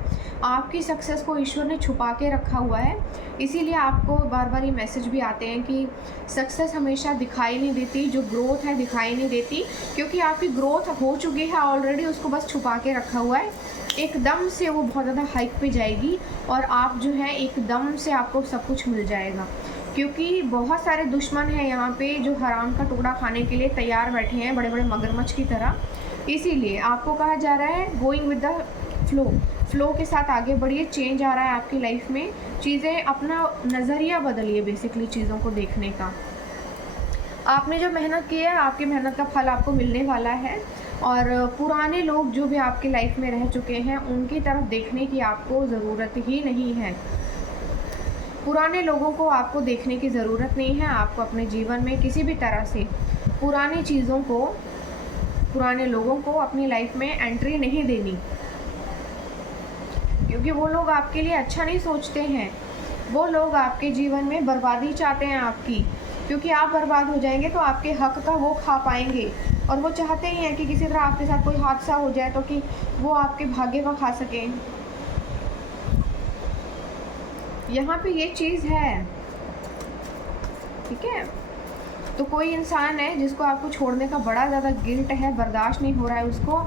आपकी सक्सेस को ईश्वर ने छुपा के रखा हुआ है, इसीलिए आपको बार बार ये मैसेज भी आते हैं कि सक्सेस हमेशा दिखाई नहीं देती, जो ग्रोथ है दिखाई नहीं देती, क्योंकि आपकी ग्रोथ हो चुकी है ऑलरेडी, उसको बस छुपा के रखा हुआ है। एकदम से वो बहुत ज़्यादा हाइक पे जाएगी और आप जो है एकदम से आपको सब कुछ मिल जाएगा, क्योंकि बहुत सारे दुश्मन हैं यहाँ पे जो हराम का टुकड़ा खाने के लिए तैयार बैठे हैं, बड़े बड़े मगरमच्छ की तरह। इसीलिए आपको कहा जा रहा है गोइंग विद द फ्लो के साथ आगे बढ़िए। चेंज आ रहा है आपकी लाइफ में, चीज़ें अपना नज़रिया बदलिए, बेसिकली चीज़ों को देखने का। आपने जो मेहनत की है, आपकी मेहनत का फल आपको मिलने वाला है। और पुराने लोग जो भी आपकी लाइफ में रह चुके हैं, उनकी तरफ देखने की आपको ज़रूरत ही नहीं है। पुराने लोगों को आपको देखने की ज़रूरत नहीं है। आपको अपने जीवन में किसी भी तरह से पुरानी चीज़ों को, पुराने लोगों को अपनी लाइफ में एंट्री नहीं देनी, क्योंकि वो लोग आपके लिए अच्छा नहीं सोचते हैं। वो लोग आपके जीवन में बर्बादी चाहते हैं आपकी, क्योंकि आप बर्बाद हो जाएंगे तो आपके हक का वो खा पाएंगे, और वो चाहते ही हैं कि किसी तरह आपके साथ कोई हादसा हो जाए तो कि वो आपके भाग्य का खा सकें। यहाँ पे ये चीज़ है, ठीक है। तो कोई इंसान है जिसको आपको छोड़ने का बड़ा ज़्यादा गिल्ट है, बर्दाश्त नहीं हो रहा है उसको,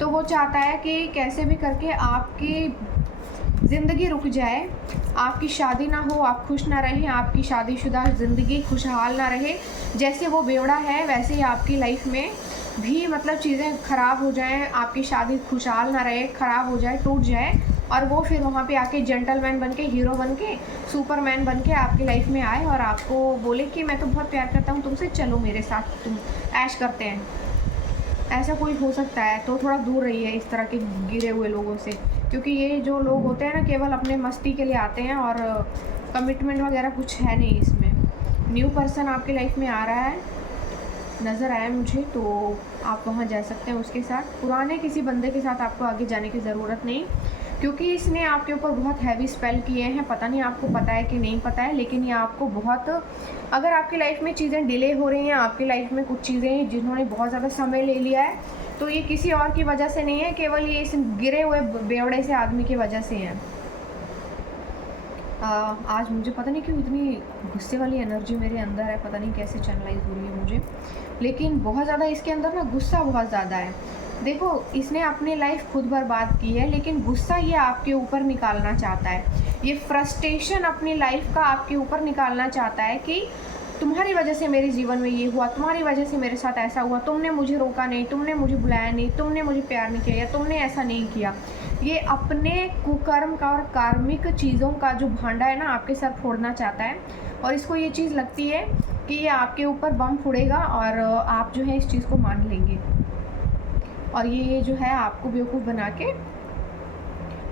तो वो चाहता है कि कैसे भी करके आपकी ज़िंदगी रुक जाए, आपकी शादी ना हो, आप खुश ना रहें, आपकी शादीशुदा ज़िंदगी खुशहाल ना रहे। जैसे वो बेवड़ा है वैसे ही आपकी लाइफ में भी मतलब चीज़ें ख़राब हो जाएँ, आपकी शादी खुशहाल ना रहे, ख़राब हो जाए, टूट जाए, और वो फिर वहाँ पे आके जेंटलमैन बन के, हीरो बन के, सुपरमैन बन के आपकी लाइफ में आए और आपको बोले कि मैं तो बहुत प्यार करता हूँ तुमसे, चलो मेरे साथ तुम ऐश करते हैं। ऐसा कोई हो सकता है तो थोड़ा दूर रहिए इस तरह के गिरे हुए लोगों से, क्योंकि ये जो लोग होते हैं ना केवल अपने मस्ती के लिए आते हैं और कमिटमेंट वगैरह कुछ है नहीं इसमें। न्यू पर्सन आपकी लाइफ में आ रहा है, नज़र आया मुझे, तो आप वहाँ जा सकते हैं उसके साथ। पुराने किसी बंदे के साथ आपको आगे जाने की ज़रूरत नहीं, क्योंकि इसने आपके ऊपर बहुत हैवी स्पेल किए हैं। पता नहीं आपको पता है कि नहीं पता है, लेकिन ये आपको बहुत, अगर आपकी लाइफ में चीज़ें डिले हो रही हैं, आपकी लाइफ में कुछ चीज़ें जिन्होंने बहुत ज़्यादा समय ले लिया है, तो ये किसी और की वजह से नहीं है, केवल ये इस गिरे हुए बेवड़े से आदमी की वजह से है। आज मुझे पता नहीं क्यों इतनी गुस्से वाली एनर्जी मेरे अंदर है, पता नहीं कैसे चैनलाइज हो रही है मुझे, लेकिन बहुत ज़्यादा इसके अंदर ना गुस्सा बहुत ज़्यादा है। देखो, इसने अपनी लाइफ खुद बर्बाद की है, लेकिन गुस्सा ये आपके ऊपर निकालना चाहता है। ये फ्रस्ट्रेशन अपनी लाइफ का आपके ऊपर निकालना चाहता है कि तुम्हारी वजह से मेरे जीवन में ये हुआ, तुम्हारी वजह से मेरे साथ ऐसा हुआ, तुमने मुझे रोका नहीं, तुमने मुझे बुलाया नहीं, तुमने मुझे प्यार नहीं किया, या तुमने ऐसा नहीं किया। ये अपने कुकर्म का और कार्मिक चीज़ों का जो भांडा है ना आपके सर फोड़ना चाहता है, और इसको ये चीज़ लगती है कि ये आपके ऊपर बम फोड़ेगा और आप जो है इस चीज़ को मान लेंगे, और ये जो है आपको बेवकूफ़ बना के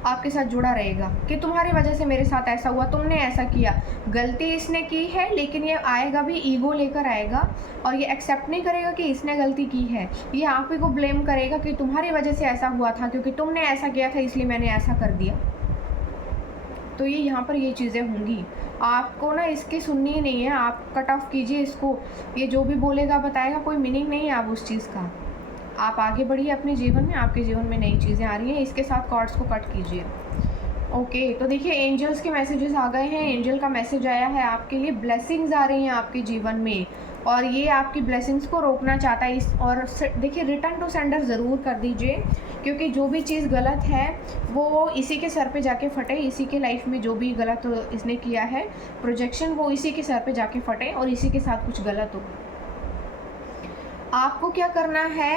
आपके साथ जुड़ा रहेगा कि तुम्हारी वजह से मेरे साथ ऐसा हुआ, तुमने ऐसा किया। गलती इसने की है, लेकिन ये आएगा भी ईगो लेकर आएगा, और ये एक्सेप्ट नहीं करेगा कि इसने गलती की है। ये आप ही को ब्लेम करेगा कि तुम्हारी वजह से ऐसा हुआ था, क्योंकि तुमने ऐसा किया था इसलिए मैंने ऐसा कर दिया। तो ये यहाँ पर ये चीज़ें होंगी, आपको ना इसकी सुननी ही नहीं है, आप कट ऑफ कीजिए इसको। ये जो भी बोलेगा बताएगा, कोई मीनिंग नहीं है आप उस चीज़ का। आप आगे बढ़िए अपने जीवन में, आपके जीवन में नई चीज़ें आ रही हैं, इसके साथ कॉर्ड्स को कट कीजिए। ओके, तो देखिए एंजल्स के मैसेजेस आ गए हैं। एंजल का मैसेज आया है आपके लिए, ब्लेसिंग्स आ रही हैं आपके जीवन में, और ये आपकी ब्लेसिंग्स को रोकना चाहता है। इस और देखिए रिटर्न टू सेंडर ज़रूर कर दीजिए, क्योंकि जो भी चीज़ गलत है वो इसी के सर पे जाके फटे। इसी के लाइफ में जो भी गलत इसने किया है प्रोजेक्शन, वो इसी के सर पे जाके फटे और इसी के साथ कुछ गलत हो। आपको क्या करना है,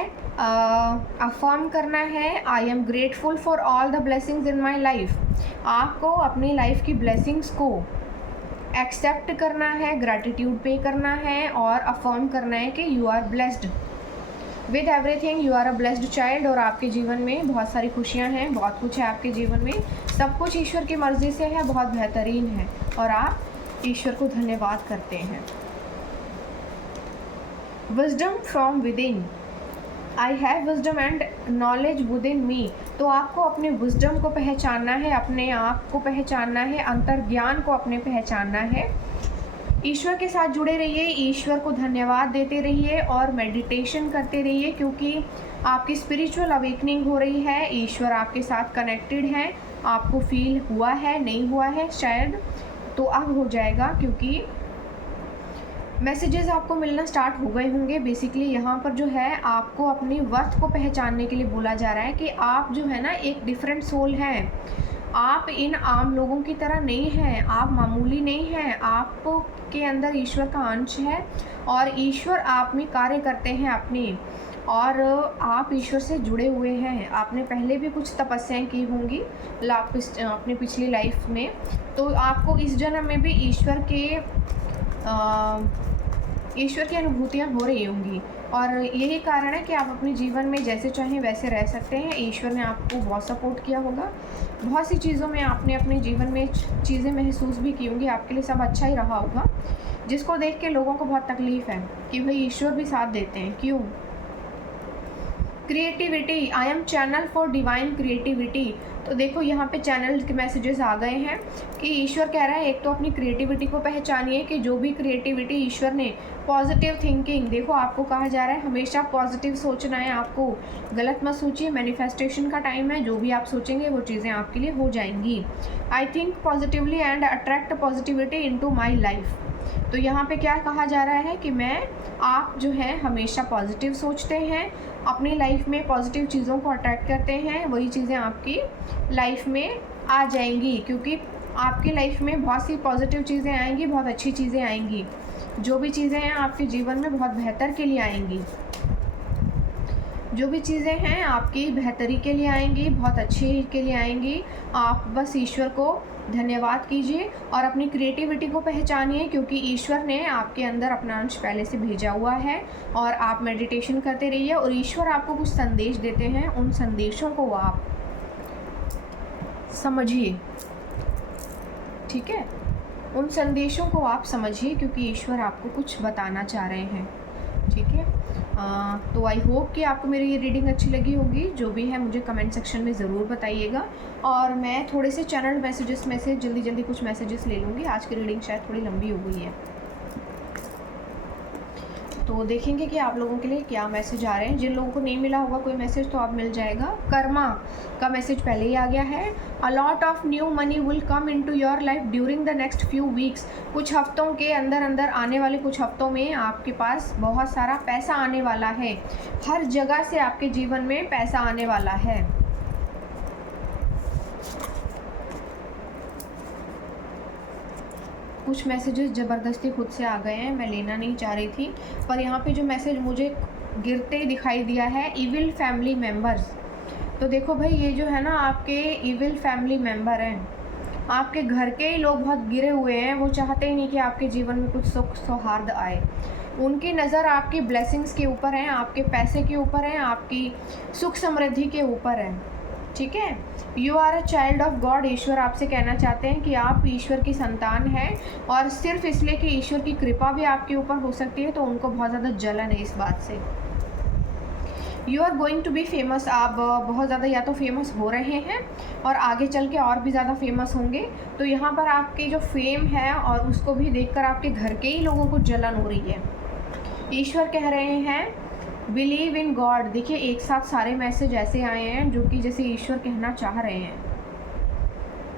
अफर्म करना है, I am grateful for all the blessings in my life. आपको अपनी लाइफ की ब्लेसिंग्स को एक्सेप्ट करना है, ग्रैटिट्यूड पे करना है, और अफर्म करना है कि you are blessed with everything, you are a blessed child. और आपके जीवन में बहुत सारी खुशियाँ हैं, बहुत कुछ है आपके जीवन में, सब कुछ ईश्वर की मर्ज़ी से है, बहुत बेहतरीन है, और आप ईश्वर को धन्यवाद करते हैं। Wisdom from within, I have wisdom and knowledge with in me. तो आपको अपने विजडम को पहचानना है, अपने आप को पहचानना है, अंतर्ज्ञान को अपने पहचानना है। ईश्वर के साथ जुड़े रहिए, ईश्वर को धन्यवाद देते रहिए और मेडिटेशन करते रहिए, क्योंकि आपकी स्पिरिचुअल अवेकनिंग हो रही है। ईश्वर आपके साथ कनेक्टेड है, आपको फील हुआ है, नहीं हुआ है शायद, तो अब हो जाएगा, क्योंकि मैसेजेस आपको मिलना स्टार्ट हो गए होंगे। बेसिकली यहाँ पर जो है आपको अपनी वर्थ को पहचानने के लिए बोला जा रहा है कि आप जो है ना एक डिफरेंट सोल हैं। आप इन आम लोगों की तरह नहीं हैं, आप मामूली नहीं हैं, आपके अंदर ईश्वर का अंश है, और ईश्वर आप में कार्य करते हैं अपनी, और आप ईश्वर से जुड़े हुए हैं। आपने पहले भी कुछ तपस्याएं की होंगी अपने पिछली लाइफ में, तो आपको इस जन्म में भी ईश्वर की अनुभूतियाँ हो रही होंगी, और यही कारण है कि आप अपने जीवन में जैसे चाहें वैसे रह सकते हैं। ईश्वर ने आपको बहुत सपोर्ट किया होगा, बहुत सी चीज़ों में आपने अपने जीवन में चीज़ें महसूस भी की होंगी, आपके लिए सब अच्छा ही रहा होगा, जिसको देख के लोगों को बहुत तकलीफ़ है कि भाई ईश्वर भी साथ देते हैं, क्यों। Creativity, I am channel for divine creativity. तो देखो यहाँ पे चैनल के मैसेजेस आ गए हैं कि ईश्वर कह रहा है, एक तो अपनी क्रिएटिविटी को पहचानिए कि जो भी क्रिएटिविटी ईश्वर ने, पॉजिटिव थिंकिंग, देखो आपको कहा जा रहा है हमेशा पॉजिटिव सोचना है, आपको गलत मत सोचिए। मैनिफेस्टेशन का टाइम है, जो भी आप सोचेंगे वो चीज़ें आपके लिए हो जाएंगी। I think positively and attract positivity into my life. तो यहाँ पे क्या कहा जा रहा है कि आप जो है हमेशा पॉजिटिव सोचते हैं, अपनी लाइफ में पॉजिटिव चीज़ों को अट्रैक्ट करते हैं, वही चीज़ें आपकी लाइफ में आ जाएंगी, क्योंकि आपकी लाइफ में बहुत सी पॉजिटिव चीज़ें आएंगी, बहुत अच्छी चीज़ें आएंगी। जो भी चीज़ें हैं आपके जीवन में बहुत बेहतर के लिए आएंगी, जो भी चीज़ें हैं आपकी बेहतरी के लिए आएंगी, बहुत अच्छी के लिए आएंगी। आप बस ईश्वर को धन्यवाद कीजिए और अपनी क्रिएटिविटी को पहचानिए, क्योंकि ईश्वर ने आपके अंदर अपना अंश पहले से भेजा हुआ है। और आप मेडिटेशन करते रहिए और ईश्वर आपको कुछ संदेश देते हैं, उन संदेशों को आप समझिए, ठीक है। उन संदेशों को आप समझिए, क्योंकि ईश्वर आपको कुछ बताना चाह रहे हैं, ठीक है। तो आई होप कि आपको मेरी ये रीडिंग अच्छी लगी होगी। जो भी है मुझे कमेंट सेक्शन में ज़रूर बताइएगा। और मैं थोड़े से चैनल मैसेजेस में से जल्दी कुछ मैसेजेस ले लूँगी। आज की रीडिंग शायद थोड़ी लंबी हो गई है, तो देखेंगे कि आप लोगों के लिए क्या मैसेज आ रहे हैं। जिन लोगों को नहीं मिला होगा कोई मैसेज तो आप मिल जाएगा। कर्मा का मैसेज पहले ही आ गया है। A lot of new money will come into your life during the next few weeks. कुछ हफ्तों के अंदर आने वाले कुछ हफ्तों में आपके पास बहुत सारा पैसा आने वाला है। हर जगह से आपके जीवन में पैसा आने वाला है। कुछ मैसेजेस ज़बरदस्ती खुद से आ गए हैं, मैं लेना नहीं चाह रही थी, पर यहाँ पे जो मैसेज मुझे गिरते दिखाई दिया है, इविल फैमिली मेम्बर्स। तो देखो भाई, ये जो है ना आपके इविल फैमिली मेम्बर हैं, आपके घर के ही लोग बहुत गिरे हुए हैं। वो चाहते ही नहीं कि आपके जीवन में कुछ सुख सौहार्द आए। उनकी नज़र आपकी ब्लेसिंग्स के ऊपर है, आपके पैसे के ऊपर है, आपकी सुख समृद्धि के ऊपर है, ठीक है। You are a child of God. ईश्वर आपसे कहना चाहते हैं कि आप ईश्वर की संतान हैं, और सिर्फ इसलिए कि ईश्वर की कृपा भी आपके ऊपर हो सकती है, तो उनको बहुत ज़्यादा जलन है इस बात से। You are going to be famous. आप बहुत ज़्यादा या तो फेमस हो रहे हैं और आगे चल के और भी ज़्यादा फेमस होंगे। तो यहाँ पर आपकी जो फेम है और उसको भी देखकर आपके घर के ही लोगों को जलन हो रही है। ईश्वर कह रहे हैं बिलीव इन गॉड। देखिए, एक साथ सारे मैसेज ऐसे आए हैं जो कि जैसे ईश्वर कहना चाह रहे हैं,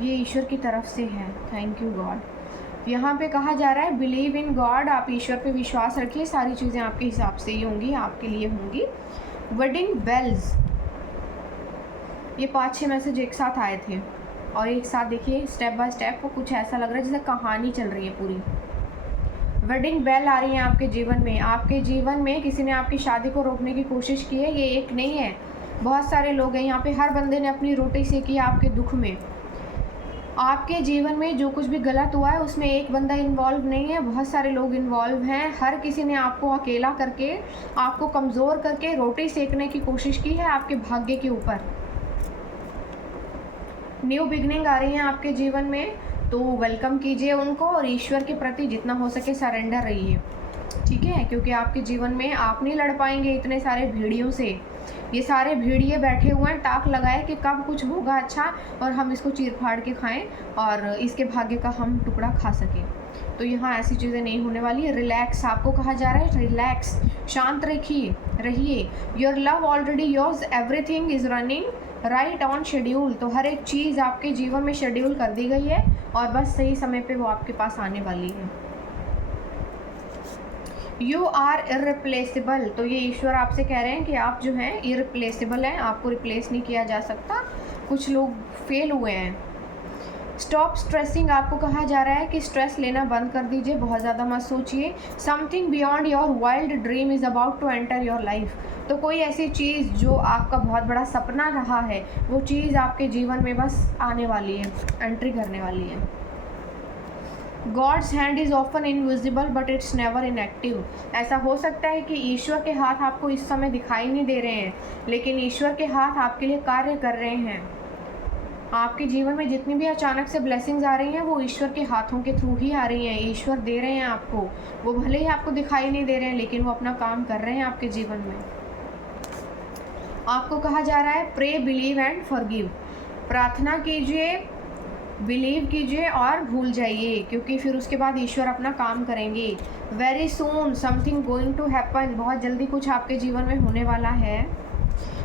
ये ईश्वर की तरफ से है। Thank you God. यहाँ पे कहा जा रहा है बिलीव इन गॉड। आप ईश्वर पे विश्वास रखिए, सारी चीज़ें आपके हिसाब से ही होंगी, आपके लिए होंगी। वेडिंग बेल्स, ये 5-6 मैसेज एक साथ आए थे और एक साथ देखिए स्टेप बाय स्टेप वो कुछ ऐसा लग रहा है जैसे कहानी चल रही है पूरी। वेडिंग बेल आ रही है आपके जीवन में। आपके जीवन में किसी ने आपकी शादी को रोकने की कोशिश की है, ये एक नहीं है, बहुत सारे लोग हैं। यहाँ पे हर बंदे ने अपनी रोटी सेकी है आपके दुख में। आपके जीवन में जो कुछ भी गलत हुआ है उसमें एक बंदा इन्वॉल्व नहीं है, बहुत सारे लोग इन्वॉल्व हैं। हर किसी ने आपको अकेला करके, आपको कमज़ोर करके रोटी सेकने की कोशिश की है आपके भाग्य के ऊपर। न्यू बिगनिंग आ रही है आपके जीवन में, तो वेलकम कीजिए उनको और ईश्वर के प्रति जितना हो सके सरेंडर रहिए, ठीक है। क्योंकि आपके जीवन में आप नहीं लड़ पाएंगे इतने सारे भेड़ियों से। ये सारे भेड़िए बैठे हुए हैं टाक लगाए कि कब कुछ होगा अच्छा और हम इसको चीर फाड़ के खाएं और इसके भाग्य का हम टुकड़ा खा सकें। तो यहाँ ऐसी चीज़ें नहीं होने वाली है। रिलैक्स आपको कहा जा रहा है, रिलैक्स, शांत रहिए। Your love already yours, everything is running right on schedule. तो हर एक चीज़ आपके जीवन में शेड्यूल कर दी गई है और बस सही समय पे वो आपके पास आने वाली है। You are irreplaceable. तो ये ईश्वर आपसे कह रहे हैं कि आप जो हैं इररिप्लेसेबल हैं, आपको रिप्लेस नहीं किया जा सकता। कुछ लोग फेल हुए हैं। स्टॉप स्ट्रेसिंग, आपको कहा जा रहा है कि स्ट्रेस लेना बंद कर दीजिए, बहुत ज़्यादा मत सोचिए। Something beyond your wild dream is about to enter your life. तो कोई ऐसी चीज़ जो आपका बहुत बड़ा सपना रहा है, वो चीज़ आपके जीवन में बस आने वाली है, एंट्री करने वाली है। God's hand is often invisible but it's never inactive. ऐसा हो सकता है कि ईश्वर के हाथ आपको इस समय दिखाई नहीं दे रहे हैं, लेकिन ईश्वर के हाथ आपके लिए कार्य कर रहे हैं। आपके जीवन में जितनी भी अचानक से ब्लेसिंग्स आ रही हैं वो ईश्वर के हाथों के थ्रू ही आ रही हैं। ईश्वर दे रहे हैं आपको, वो भले ही आपको दिखाई नहीं दे रहे हैं लेकिन वो अपना काम कर रहे हैं आपके जीवन में। आपको कहा जा रहा है प्रे, बिलीव एंड फॉरगिव। प्रार्थना कीजिए, बिलीव कीजिए और भूल जाइए, क्योंकि फिर उसके बाद ईश्वर अपना काम करेंगे। Very soon something going to happen. बहुत जल्दी कुछ आपके जीवन में होने वाला है।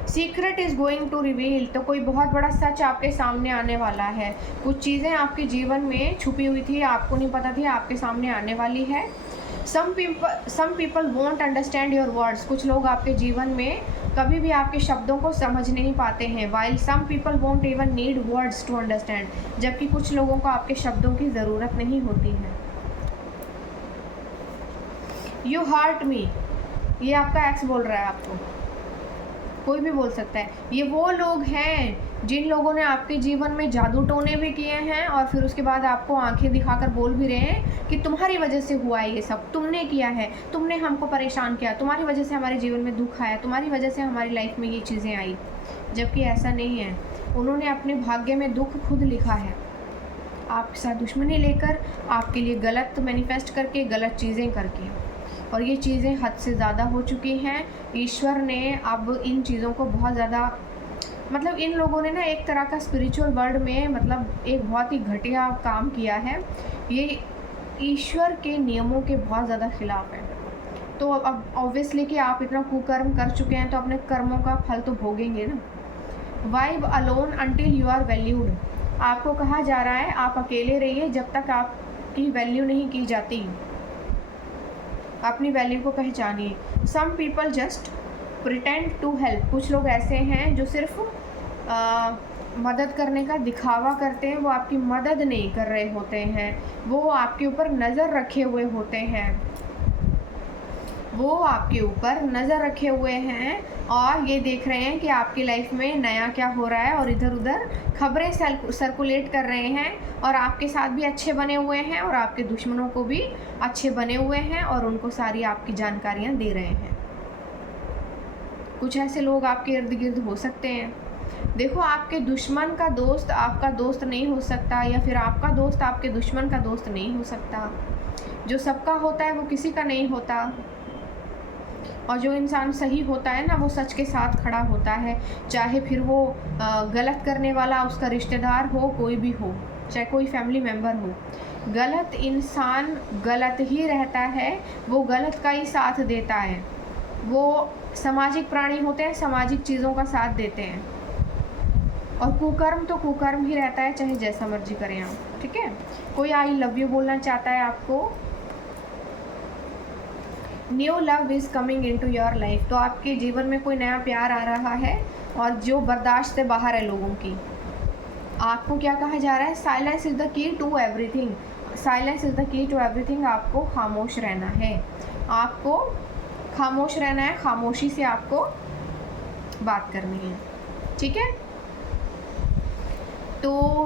Secret is going to reveal, तो कोई बहुत बड़ा सच आपके सामने आने वाला है। कुछ चीज़ें आपके जीवन में छुपी हुई थी, आपको नहीं पता थी, आपके सामने आने वाली है। Some people won't understand your words, कुछ लोग आपके जीवन में कभी भी आपके शब्दों को समझ नहीं पाते हैं। While some people won't even need words to understand, जबकि कुछ लोगों को आपके शब्दों की ज़रूरत नहीं होती है। यू हर्ट मी, ये आपका एक्स बोल रहा है आपको, कोई भी बोल सकता है। ये वो लोग हैं जिन लोगों ने आपके जीवन में जादू टोने भी किए हैं और फिर उसके बाद आपको आंखें दिखाकर बोल भी रहे हैं कि तुम्हारी वजह से हुआ है, ये सब तुमने किया है, तुमने हमको परेशान किया, तुम्हारी वजह से हमारे जीवन में दुख आया, तुम्हारी वजह से हमारी लाइफ में ये चीज़ें आई। जबकि ऐसा नहीं है, उन्होंने अपने भाग्य में दुख खुद लिखा है। आपके साथ दुश्मनी लेकर, आपके लिए गलत मैनिफेस्ट करके, गलत चीज़ें करके, और ये चीज़ें हद से ज़्यादा हो चुकी हैं। ईश्वर ने अब इन चीज़ों को बहुत ज़्यादा, मतलब इन लोगों ने ना एक तरह का स्पिरिचुअल वर्ल्ड में मतलब एक बहुत ही घटिया काम किया है। ये ईश्वर के नियमों के बहुत ज़्यादा खिलाफ है। तो अब ऑब्वियसली कि आप इतना कुकर्म कर चुके हैं तो अपने कर्मों का फल तो भोगेंगे ना। Vibe alone until you are valued, आपको कहा जा रहा है आप अकेले रहिए जब तक आपकी वैल्यू नहीं की जाती। अपनी वैल्यू को पहचानिए। Some people just pretend to help, कुछ लोग ऐसे हैं जो सिर्फ मदद करने का दिखावा करते हैं, वो आपकी मदद नहीं कर रहे होते हैं, वो आपके ऊपर नज़र रखे हुए होते हैं, वो आपके ऊपर नज़र रखे हुए हैं और ये देख रहे हैं कि आपकी लाइफ में नया क्या हो रहा है, और इधर उधर खबरें सर्कुलेट कर रहे हैं, और आपके साथ भी अच्छे बने हुए हैं और आपके दुश्मनों को भी अच्छे बने हुए हैं और उनको सारी आपकी जानकारियाँ दे रहे हैं। कुछ ऐसे लोग आपके इर्द गिर्द हो सकते हैं। देखो, आपके दुश्मन का दोस्त आपका दोस्त नहीं हो सकता, या फिर आपका दोस्त आपके दुश्मन का दोस्त नहीं हो सकता। जो सबका होता है वो किसी का नहीं होता, और जो इंसान सही होता है ना, वो सच के साथ खड़ा होता है, चाहे फिर वो गलत करने वाला उसका रिश्तेदार हो, कोई भी हो, चाहे कोई फैमिली मेम्बर हो। गलत इंसान गलत ही रहता है, वो गलत का ही साथ देता है। वो सामाजिक प्राणी होते हैं, सामाजिक चीज़ों का साथ देते हैं, और कुकर्म तो कुकर्म ही रहता है, चाहे जैसा मर्जी करें आप। ठीक है, कोई आई लव यू बोलना चाहता है आपको, new love is coming into your life, तो आपके जीवन में कोई नया प्यार आ रहा है और जो बर्दाश्त से बाहर है लोगों की। आपको क्या कहा जा रहा है? Silence is the key to everything, silence is the key to everything. आपको खामोश रहना है, आपको खामोश रहना है, खामोशी से आपको बात करनी है। ठीक है, तो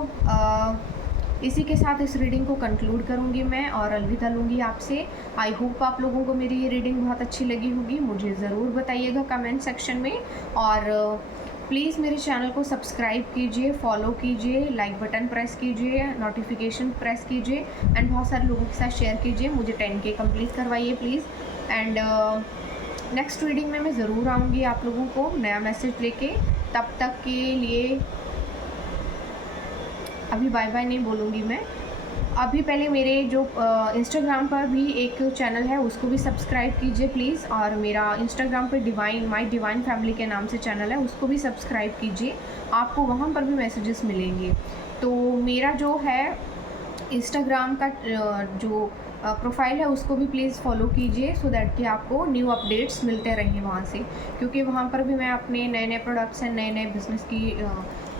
इसी के साथ इस रीडिंग को कंक्लूड करूँगी मैं और अलविदा लूँगी आपसे। आई होप आप लोगों को मेरी ये रीडिंग बहुत अच्छी लगी होगी। मुझे ज़रूर बताइएगा कमेंट सेक्शन में, और प्लीज़ मेरे चैनल को सब्सक्राइब कीजिए, फॉलो कीजिए, लाइक बटन प्रेस कीजिए, नोटिफिकेशन प्रेस कीजिए, एंड बहुत सारे लोगों के साथ शेयर कीजिए। मुझे 10K कंप्लीट करवाइए प्लीज़। एंड नेक्स्ट रीडिंग में मैं ज़रूर आऊँगी आप लोगों को नया मैसेज लेके। तब तक के लिए अभी बाय बाय नहीं बोलूँगी मैं, अभी पहले मेरे जो इंस्टाग्राम पर भी एक चैनल है उसको भी सब्सक्राइब कीजिए प्लीज़, और मेरा इंस्टाग्राम पर माई डिवाइन फैमिली के नाम से चैनल है, उसको भी सब्सक्राइब कीजिए, आपको वहाँ पर भी मैसेजेस मिलेंगे। तो मेरा जो है इंस्टाग्राम का जो प्रोफाइल है उसको भी प्लीज़ फॉलो कीजिए, सो दैट कि आपको न्यू अपडेट्स मिलते रहें वहाँ से, क्योंकि वहाँ पर भी मैं अपने नए नए प्रोडक्ट्स एंड नए नए बिज़नेस की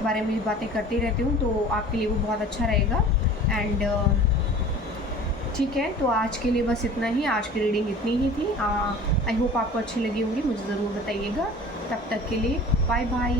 बारे में बातें करती रहती हूँ, तो आपके लिए वो बहुत अच्छा रहेगा। एंड ठीक है, तो आज के लिए बस इतना ही, आज की रीडिंग इतनी ही थी। आई होप आपको अच्छी लगी होगी, मुझे ज़रूर बताइएगा। तब तक के लिए बाय बाय।